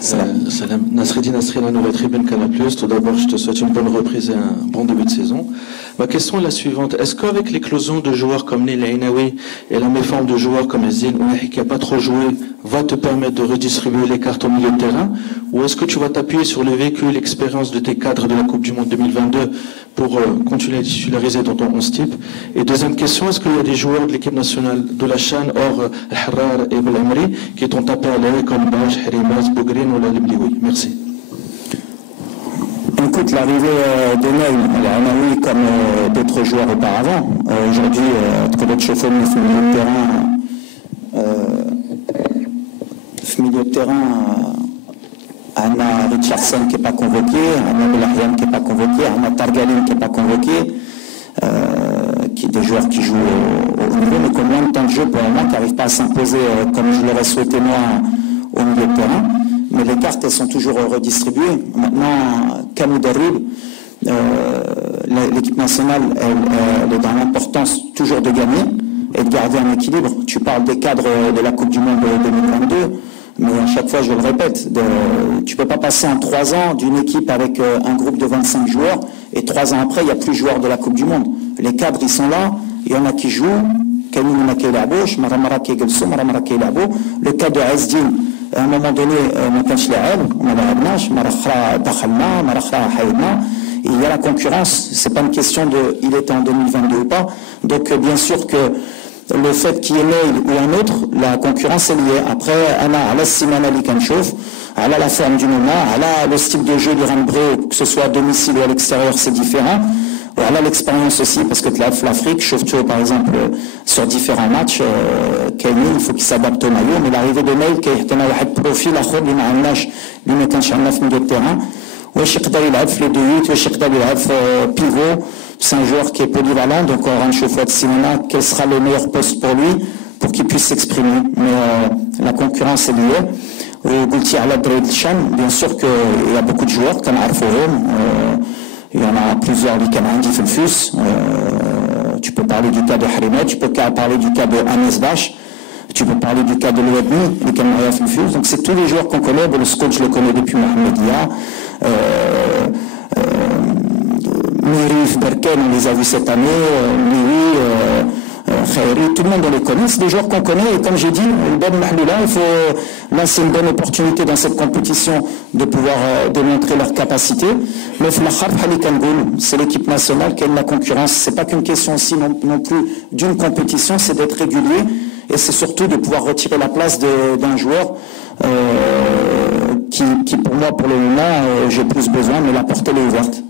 Salam. Nasreddin Nasri, la nouvelle tribune Canal+. Tout d'abord, je te souhaite une bonne reprise et un bon début de saison. Ma question est la suivante. Est-ce qu'avec l'éclosion de joueurs comme Nil Ainaoui et la méforme de joueurs comme Ezine Ouahi qui n'a pas trop joué va te permettre de redistribuer les cartes au milieu de terrain? Ou est-ce que tu vas t'appuyer sur le vécu et l'expérience de tes cadres de la Coupe du Monde 2022 pour continuer à titulariser dans ton 11 type? Et deuxième question, est-ce qu'il y a des joueurs de l'équipe nationale de la Chan hors Al-Harrar et Bel-Amri qui t'ont appelé comme Baj, Harimaz, Bougrine ou la Liblioui? Merci. Écoute, l'arrivée de Neil, Ainaoui comme d'autres joueurs auparavant, aujourd'hui, tu chauffeur au milieu de terrain, Anna Richardson qui n'est pas convoqué, Anna Belarian qui n'est pas convoqué, Anna Targaline qui n'est pas convoqué, qui des joueurs qui jouent au niveau, mais qui ont moins de temps de jeu pour le moment, qui n'arrivent pas à s'imposer comme je l'aurais souhaité moi au milieu de terrain. Mais les cartes, elles sont toujours redistribuées. Maintenant, Kamoudarib, l'équipe nationale, elle est dans l'importance toujours de gagner et de garder un équilibre. Tu parles des cadres de la Coupe du Monde 2022, mais à chaque fois, je le répète, tu ne peux pas passer en 3 ans d'une équipe avec un groupe de 25 joueurs et 3 ans après, il n'y a plus de joueurs de la Coupe du Monde. Les cadres, ils sont là, il y en a qui jouent. Le cas de Azdin, à un moment donné, il y a la concurrence, c'est pas une question de il était en 2022 ou pas. Donc bien sûr que le fait qu'il y ait Neil ou un autre, la concurrence est liée. Après, Anna, la Simana Ali Kanchouf, elle a la forme du moment, elle a le style de jeu du Rambré, que ce soit à domicile ou à l'extérieur, c'est différent. Elle a l'expérience aussi, parce que l'Afrique, Chauvetot par exemple, sur différents matchs, Kenny, il faut qu'il s'adapte au maillot, mais l'arrivée de Neil, qui est un profil à Khob, lui met un chien milieu de terrain, واش يقدر يلعب في لي دويت واش يقدر يلعب في pivot, c'est un joueur qui est polyvalent, donc on rentre chaque fois de Simona, quel sera le meilleur poste pour lui, pour qu'il puisse s'exprimer. Mais la concurrence est liée. وقلتي على دريد الشام, bien sûr qu'il y a beaucoup de joueurs, comme Arforum, il y en a plusieurs qui ont fait le FUS. Tu peux parler du cas de Harimet, tu peux parler du cas de Anes Bash, tu peux parler du cas de l'Ouadni, qui ont fait le FUS. Donc c'est tous les joueurs qu'on connaît. Le Scott, je le connais depuis Mohamedia. Mirif, Berken, on les a vus cette année. Miri, Khairi, tout le monde les connaît. C'est des joueurs qu'on connaît. Et comme j'ai dit, là c'est une bonne opportunité dans cette compétition de pouvoir démontrer leur capacité. Mais c'est l'équipe nationale qui a la concurrence. C'est pas qu'une question aussi non plus d'une compétition, c'est d'être régulier. Et c'est surtout de pouvoir retirer la place d'un joueur qui pour moi, pour le moment, j'ai plus besoin, mais la porte elle est ouverte.